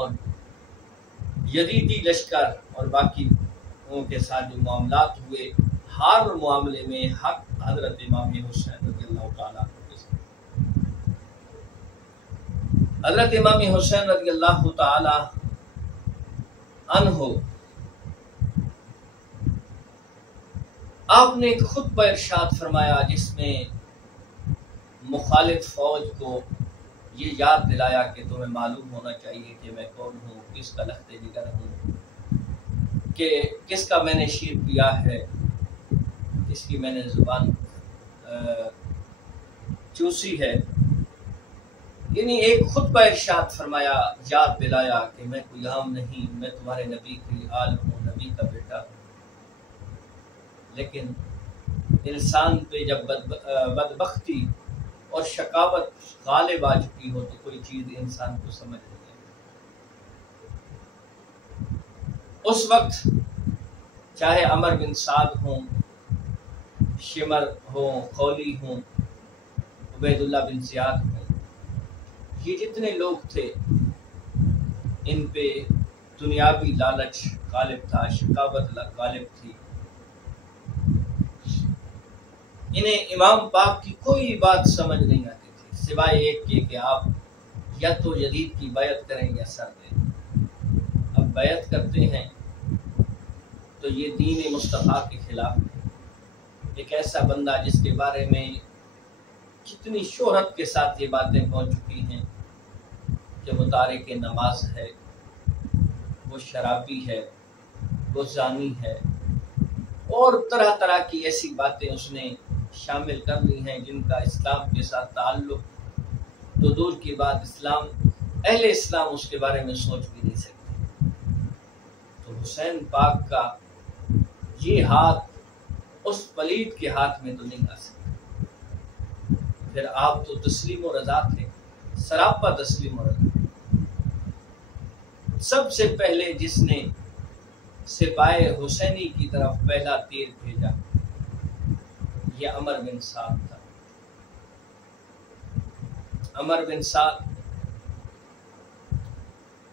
یزیدی لشکر اور باقی ان کے ساتھ جو معاملات ہوئے ہر معاملے میں حق حضرت امام حسین رضی اللہ تعالیٰ عنہ کے ساتھ. حضرت امام حسین رضی اللہ تعالی عنہ آپ نے ایک خطبہ ارشاد فرمایا جس میں مخالف فوج کو یہ یاد دلایا کہ تمہیں معلوم ہونا چاہیے کہ میں کون ہوں، کس کا لخت جگر ہوں، کہ کس کا میں نے شیر پیا ہے، کس کی میں نے زبان چوسی ہے. یعنی ایک خطبہ ارشاد فرمایا، یاد دلایا کہ میں کوئی عام نہیں، میں تمہارے نبی کی آل ہوں، نبی کا بیٹا ہوں. لیکن انسان پہ جب بدبختی اور شقاوت غالب آ چکی ہو تو کوئی چیز انسان کو سمجھ نہیں آتی. اس وقت چاہے عمر بن سعد ہوں، شمر ہوں، خولی ہوں، عبید اللہ بن زیاد ہوں، یہ جتنے لوگ تھے ان پہ دنیاوی لالچ غالب تھا، شقاوت غالب تھی. انہیں امام پاک کی کوئی بات سمجھ نہیں آتی تھی سوائے ایک کہ آپ یا تو یزید کی بیعت کریں یا سر دیں. اب بیعت کرتے ہیں تو یہ دین مصطفیٰ کے خلاف ہے. ایک ایسا بندہ جس کے بارے میں کتنی شہرت کے ساتھ یہ باتیں پہنچ چکی ہیں کہ وہ تارک نماز ہے، وہ شرابی ہے، وہ زانی ہے، اور طرح طرح کی ایسی باتیں اس نے شامل کر لی ہیں جن کا اسلام کے ساتھ تعلق تو دور کی بات، اہل اسلام اس کے بارے میں سوچ بھی نہیں سکتے. تو حسین پاک کا یہ ہاتھ اس پلید کے ہاتھ میں تو نہیں آ سکتا. پھر آپ تو تسلیم و رضا تھے، سراپا تسلیم و رضا. سب سے پہلے جس نے سپاہی حسینی کی طرف پہلا تیر بھیجا یہ عمر بن سعد تھا. عمر بن سعد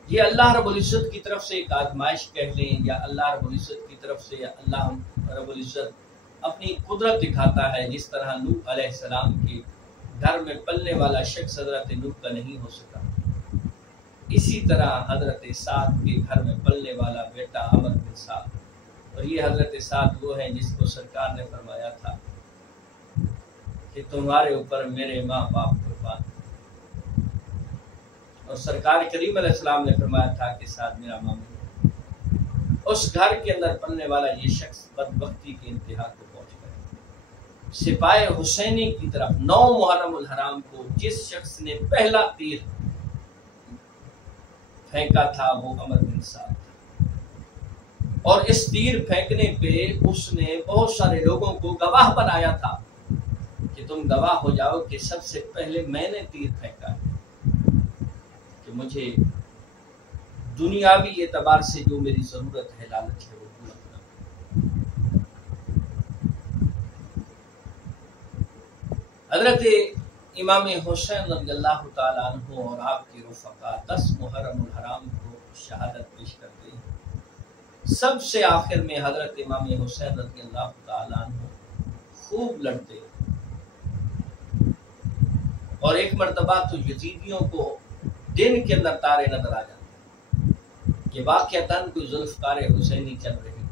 یہ اللہ رب العزت کی طرف سے ایک آزمائش کہہ لیں، یا اللہ رب العزت کی طرف سے اللہ رب العزت اپنی قدرت دکھاتا ہے۔ جس طرح نوح علیہ السلام کے گھر میں پلنے والا شخص حضرت نوح کا نہیں ہو سکا، اسی طرح حضرت سعد کے گھر میں پلنے والا بیٹا عمر بن سعد، اور یہ حضرت سعد وہ ہیں جس کو سرکار نے فرمایا تھا کہ تمہارے اوپر میرے ماں باپ قربان، اور سرکار کریم علیہ السلام نے فرمایا تھا کہ سعد میرا ماموں۔ اس گھر کے اندر پلنے والا یہ شخص بدبختی کی انتہا کو پہنچ گیا۔ سپاہ حسینی کی طرف 9 محرم الحرام کو جس شخص نے پہلا تیر پھینکا تھا وہ عمر بن سعد تھا، اور اس تیر پھینکنے پہ اس نے بہت سارے لوگوں کو گواہ بنایا تھا کہ تم گواہ ہو جاؤ کہ سب سے پہلے میں نے تیر پھینکا کہ مجھے دنیاوی اعتبار سے جو میری ضرورت ہے، لالچ ہے، وہ پورا کرنا۔ حضرت امام حسین رضی اللہ تعالیٰ عنہ اور آپ کے رفقا 10 محرم الحرام کو شہادت پیش کرتے ہیں۔ سب سے آخر میں حضرت امام حسین رضی اللہ تعالیٰ عنہ خوب لڑتے، اور ایک مرتبہ تو یزیدیوں کو دن کے اندر تارے نظر آ جاتے کہ واقعتاً کوئی ذوالفقار حسینی چل رہی،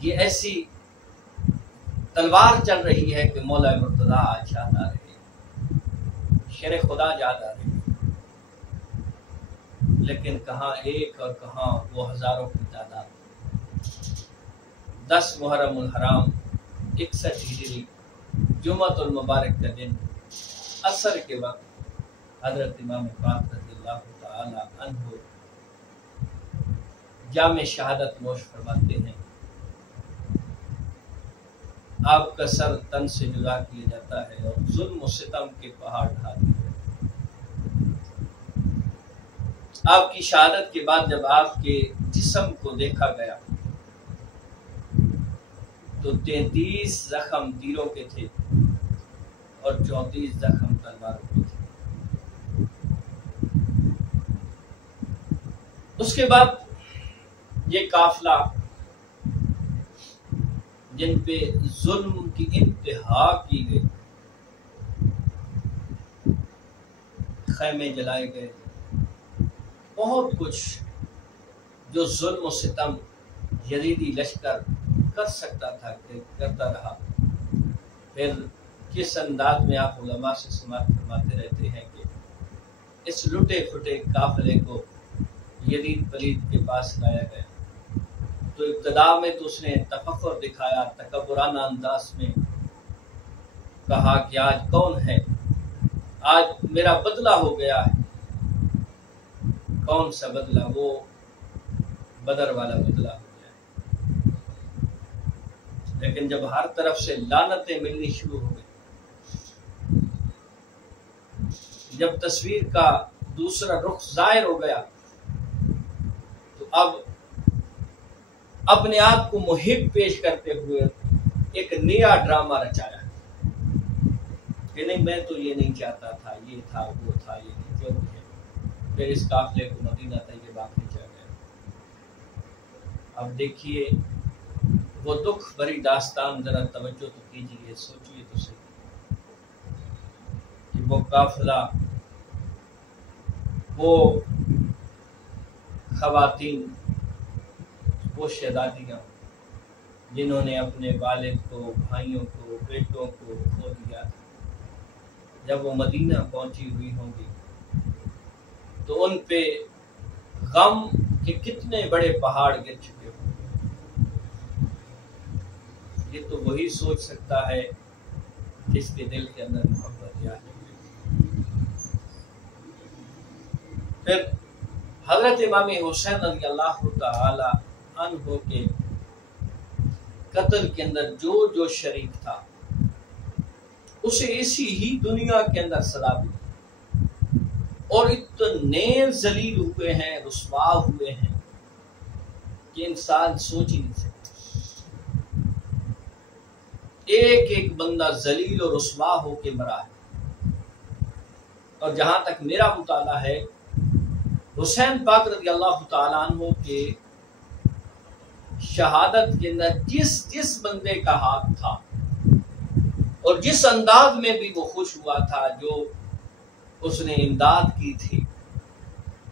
یہ ایسی تلوار چل رہی ہے کہ مولا مرتضیٰ آج یاد آ رہے ہیں، شیر خدا یاد آ رہے ہیں، لیکن کہاں ایک اور کہاں وہ ہزاروں کی تعداد۔ 10 محرم الحرام 61 ہجری جمعۃ المبارک کا دن عصر کے وقت حضرت امام پاک رضی اللہ تعالی عنہ جام شہادت نوش فرماتے ہیں۔ آپ کا سر تن سے جدا کیا جاتا ہے اور ظلم و ستم کے پہاڑ ڈھا دیے جاتے ہیں۔ آپ کی شہادت کے بعد جب آپ کے جسم کو دیکھا گیا تو 33 زخم تیروں کے تھے اور 34 زخم تلواروں کے تھے۔ اس کے بعد یہ قافلہ جن پہ ظلم کی انتہا کی گئی، خیمے جلائے گئے، بہت کچھ جو ظلم و ستم یزیدی لشکر کر سکتا تھا کرتا رہا۔ پھر کس انداز میں آپ علماء سے سماعت فرماتے رہتے ہیں کہ اس لٹے پھٹے قافلے کو یزید پلید کے پاس لایا گیا تو ابتدا میں تو اس نے تفخر دکھایا، تکبرانہ انداز میں کہا کہ آج کون ہے، آج میرا بدلہ ہو گیا ہے۔ کون سا بدلہ؟ وہ بدر والا بدلہ ہو گیا ہے۔ لیکن جب ہر طرف سے لعنتیں ملنی شروع ہو گئی، جب تصویر کا دوسرا رخ ظاہر ہو گیا تو اب اپنے آپ کو محب پیش کرتے ہوئے ایک نیا ڈرامہ رچایا کہ نہیں، میں تو یہ نہیں چاہتا تھا، یہ تھا، وہ تھا، یہ نہیں، جو بھی ہے۔ پھر اس قافلے کو مدینہ طیبہ بھیجا گیا۔ اب دیکھیے وہ دکھ بھری داستان، ذرا توجہ تو کیجیے، سوچیے تو صحیح کہ وہ قافلہ، وہ خواتین، وہ شہزادیاں جنہوں نے اپنے والد کو، بھائیوں کو، بیٹوں کو کھو دیا، جب وہ مدینہ پہنچی ہوئی ہوں گی تو ان پہ غم کے کتنے بڑے پہاڑ گر چکے ہوں گے۔ یہ تو وہی سوچ سکتا ہے جس کے دل کے اندر محبت یا ہے۔ پھر حضرت امام حسین رضی اللہ تعالی عنہ کے قتل کے اندر جو جو شریک تھا اسے اسی ہی دنیا کے اندر سزا دی، اور اتنے ذلیل ہوئے ہیں، رسوا ہوئے ہیں کہ انسان سوچ ہی نہیں سکتا۔ ایک ایک بندہ ذلیل اور رسوا ہو کے مرا ہے، اور جہاں تک میرا مطالعہ ہے حسین پاک رضی اللہ تعالیٰ عنہ کے شہادت کے اندر جس بندے کا ہاتھ تھا اور جس انداز میں بھی وہ خوش ہوا تھا، جو اس نے امداد کی تھی،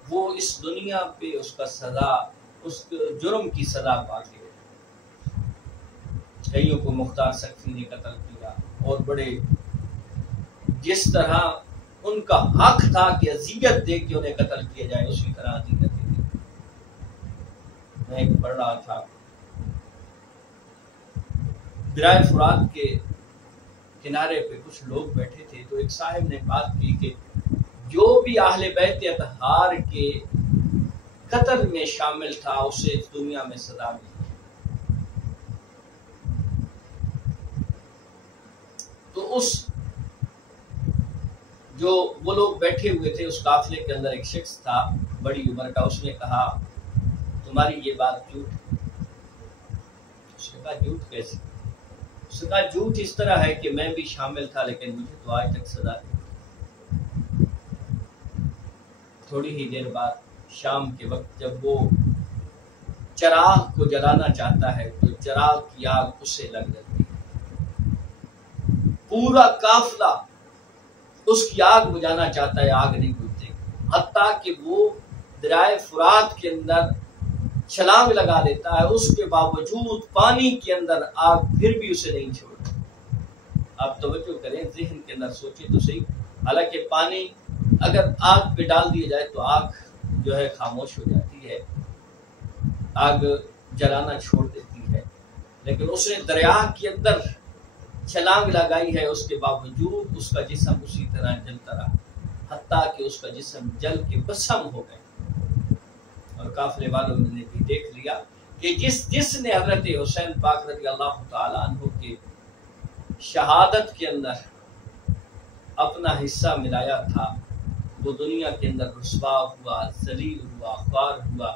وہ اس دنیا پہ اس کا سزا، اس جرم کی سزا پا کے کئیوں کو مختار سکتی نے قتل کیا، اور بڑے جس طرح ان کا حق تھا کہ اذیت دے کے انہیں قتل کیا جائے، اسی طرح اذیت دی۔ میں ایک پڑھ رہا تھا، دریا فرات کے کنارے پہ کچھ لوگ بیٹھے تھے، تو ایک صاحب نے بات کی کہ جو بھی اہل بیت اطہار کے قتل میں شامل تھا اسے اس دنیا میں سزا ملی۔ تو اس جو وہ لوگ بیٹھے ہوئے تھے، اس قافلے کے اندر ایک شخص تھا بڑی عمر کا، اس نے کہا تمہاری یہ بات جھوٹ؟ اس نے کہا جھوٹ کیسے؟ اس نے کہا جھوٹ اس طرح ہے کہ میں بھی شامل تھا لیکن مجھے تو آج تک سزا نہیں۔ تھوڑی ہی دیر بعد شام کے وقت جب وہ چراغ کو جلانا چاہتا ہے تو چراغ کی آگ اسے لگ جاتی ہے، پورا قافلہ اس کی آگ بجھانا چاہتا ہے، آگ نہیں بجھتی، حتیٰ کہ وہ دریائے فرات کے اندر چھلانگ لگا دیتا ہے، اس کے باوجود پانی کے اندر آگ پھر بھی اسے نہیں چھوڑتی۔ آپ توجہ کریں، ذہن کے اندر سوچیں تو صحیح، حالانکہ پانی اگر آگ پہ ڈال دیا جائے تو آگ جو ہے خاموش ہو جاتی ہے، آگ جلانا چھوڑ دیتی ہے، لیکن اس نے دریا کے اندر چھلانگ لگائی ہے، اس کے باوجود اس کا جسم اسی طرح جلتا رہا، حتیٰ کہ اس کا جسم جل کے بھسم ہو گئے۔ اور قافلے والوں نے بھی دیکھ لیا کہ جس نے حضرت حسین پاک رضی اللہ تعالیٰ عنہ کے شہادت کے اندر اپنا حصہ ملایا تھا، وہ دنیا کے اندر رسوا ہوا، ذلیل ہوا، خوار ہوا،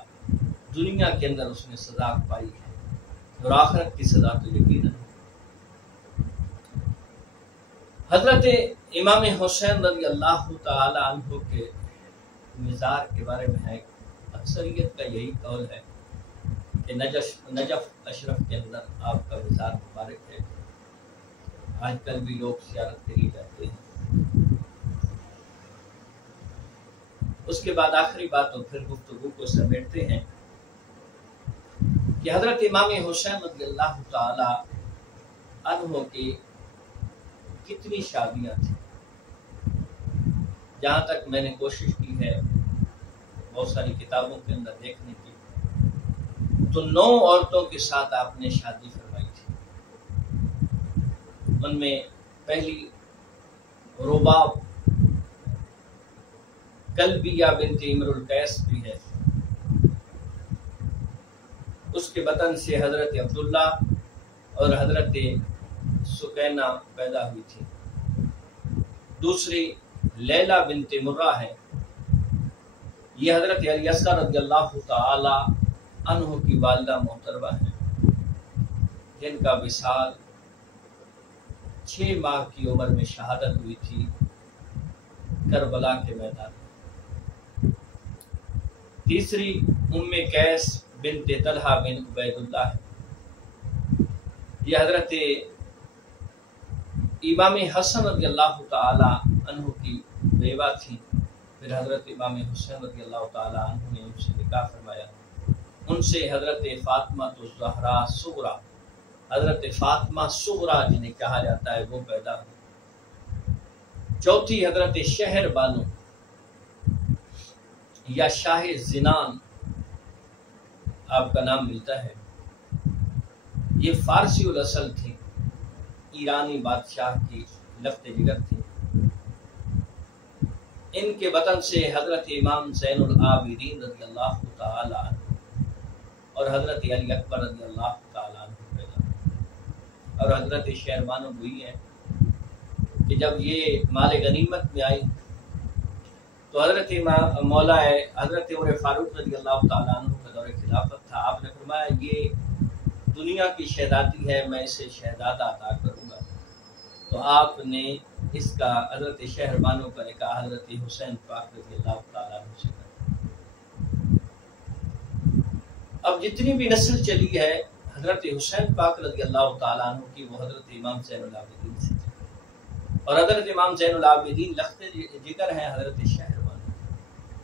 دنیا کے اندر اس نے سزا پائی ہے، اور آخرت کی سزا تو یقیناً ہے۔ حضرت امام حسین رضی اللہ تعالی عنہ کے مزار کے بارے میں ہے، اکثریت کا یہی قول ہے کہ نجف اشرف کے اندر آپ کا مزار مبارک ہے، آج کل بھی لوگ زیارت کے لیے جاتے ہیں۔ اس کے بعد آخری بات اور پھر گفتگو کو سمیٹتے ہیں کہ حضرت امام حسین رضی اللہ تعالی عنہ کی کتنی شادیاں تھیں؟ جہاں تک میں نے کوشش کی ہے بہت ساری کتابوں کے اندر دیکھنے کی، تو 9 عورتوں کے ساتھ آپ نے شادی فرمائی تھی۔ ان میں پہلی رباب کلبیہ بنت امر القیس بھی ہے، اس کے بطن سے حضرت عبداللہ اور حضرت سکینہ پیدا ہوئی تھی۔ دوسری لیلہ بنت مرہ ہے، یہ حضرت علی اصغر رضی اللہ تعالی عنہ کی والدہ محترمہ ہیں، جن کا وصال 6 ماہ کی عمر میں شہادت ہوئی تھی کربلا کے میدان میں۔ تیسری ام قیس بنت طلحہ بن عبید اللہ ہے، یہ حضرت امام حسن رضی اللہ تعالی عنہ کی بیوہ تھی۔ پھر حضرت امام حسین رضی اللہ تعالی عنہ نے ان سے نکاح فرمایا، ان سے حضرت فاطمہ الزہرا صغریٰ، حضرت فاطمہ صغریٰ جنہیں کہا جاتا ہے، وہ پیدا ہوئی۔ چوتھی حضرت شہر بانو یا شاہ زنان آپ کا نام ملتا ہے، یہ فارسی الاصل تھی، ایرانی بادشاہ کی لفظ جگر تھی۔ ان کے بطن سے حضرت امام زین العابدین رضی اللہ تعالی عنہ اور حضرت علی اکبر رضی اللہ تعالی عنہ پیدا ہوئے۔ اور حضرت شہر بانو ہوئی ہے کہ جب یہ مال غنیمت میں آئی تو حضرت مولا حضرت عمر فاروق رضی اللہ تعالیٰ عنہ کا دور خلافت تھا، آپ نے فرمایا یہ دنیا کی شہزادی ہے، میں اسے شہزادہ عطا کروں گا، تو آپ نے اس کا حضرت شہر بانو کا نکاح حضرت حسین پاک رضی اللہ تعالیٰ عنہ سے کر۔ اب جتنی بھی نسل چلی ہے حضرت حسین پاک رضی اللہ تعالیٰ عنہ کی، وہ حضرت امام زین العابدین سے، اور حضرت امام زین العابدین لخت جگر ہیں حضرت شہر بانو،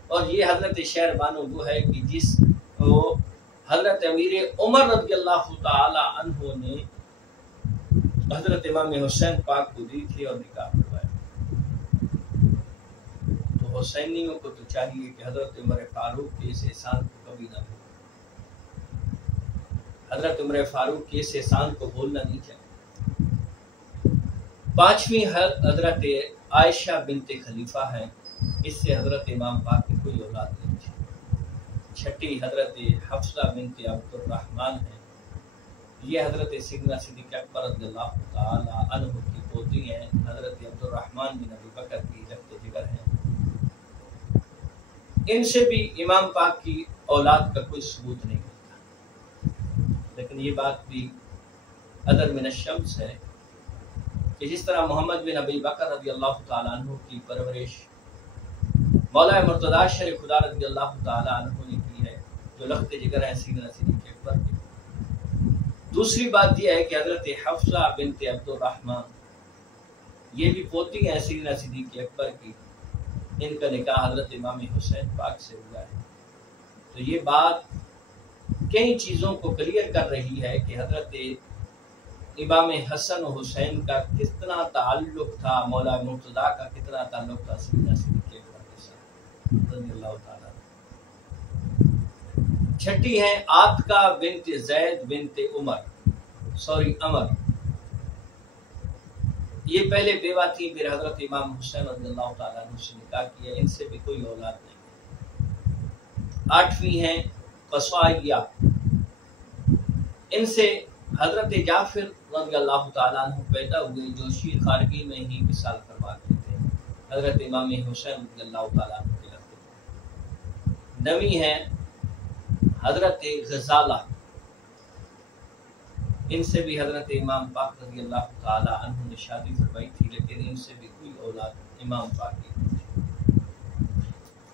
اور یہ حضرت شہر بانو وہ ہے کہ جس کو حضرت امیر عمر رضی اللہ تعالی عنہ نے حضرت امام حسین پاک کو دی تھی اور نکاح کروایا۔ تو حسینیوں کو تو چاہیے کہ حضرت عمر فاروق کے اس احسان کو کبھی نہ بھولیں، حضرت عمر فاروق کے اس احسان کو بھولنا نہیں چاہیے۔ پانچویں حضرت عائشہ بنت خلیفہ ہیں، اس سے حضرت امام پاک کی کوئی اولاد نہیں تھی۔ چھٹی حضرت حفصہ بنت عبد الرحمن ہیں، یہ حضرت سیدنا صدیق اکبر رضی اللہ تعالی عنہ کی پوتی ہیں، حضرت عبد الرحمن بن ابی بکر کی لخت جگر ہیں۔ ان سے بھی امام پاک کی اولاد کا کوئی ثبوت نہیں ملتا، لیکن یہ بات بھی عدل من الشمس ہے کہ جس طرح محمد بن ابی بکر رضی اللہ تعالیٰ عنہ کی پرورش مولا مرتضیٰ شرع خدا رضی اللہ تعالیٰ عنہ نے کی ہے، جو لخت جگر ہیں سیدنا صدیق اکبر کے۔ دوسری بات یہ ہے کہ حضرت حفصہ بنت عبد الرحمن یہ بھی پوتی ہیں سیدنا صدیق اکبر کی، ان کا نکاح حضرت امام حسین پاک سے ہوا ہے۔ تو یہ بات کئی چیزوں کو کلیئر کر رہی ہے کہ حضرت امام حسن و حسین کا کتنا تعلق تھا، مولا مرتضیٰ کا کتنا تعلق تھا سیدنا صدیق اکبر کے ساتھ رضی اللہ تعالیٰ۔ چھٹی ہیں عاتقہ بنت زید بنت عمر، یہ پہلے بیوہ تھی، پھر حضرت امام حسین رضی اللہ تعالیٰ عنہ سے نکاح کیا، ان سے بھی کوئی اولاد نہیں۔ آٹھویں ہیں قصائیہ، ان سے حضرت جعفر رضی اللہ تعالیٰ عنہ پیدا ہوئے، جو شیر خارگی میں ہی وصال فرماتے تھے حضرت امام حسین رضی اللہ تعالیٰ عنہ کے لخت۔ نویں ہیں حضرت غزالہ، ان سے بھی حضرت امام پاک رضی اللہ تعالی عنہ نے شادی فرمائی تھی، لیکن ان سے بھی کوئی اولاد امام پاک کی نہیں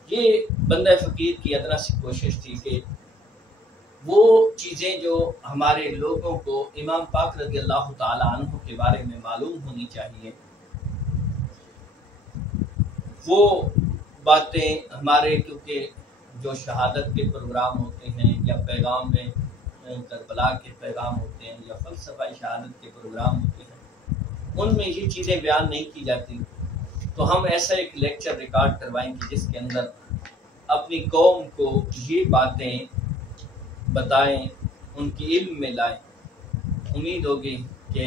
تھی۔ یہ بندہ فقیر کی ادنا سی کوشش تھی کہ وہ چیزیں جو ہمارے لوگوں کو امام پاک رضی اللہ تعالی عنہ کے بارے میں معلوم ہونی چاہیے، وہ باتیں ہمارے، کیونکہ جو شہادت کے پروگرام ہوتے ہیں یا پیغام میں کربلا کے پیغام ہوتے ہیں یا فلسفہ شہادت کے پروگرام ہوتے ہیں، ان میں یہ چیزیں بیان نہیں کی جاتی، تو ہم ایسا ایک لیکچر ریکارڈ کروائیں گے جس کے اندر اپنی قوم کو یہ باتیں بتائیں، ان کی علم میں لائیں۔ امید ہوگی کہ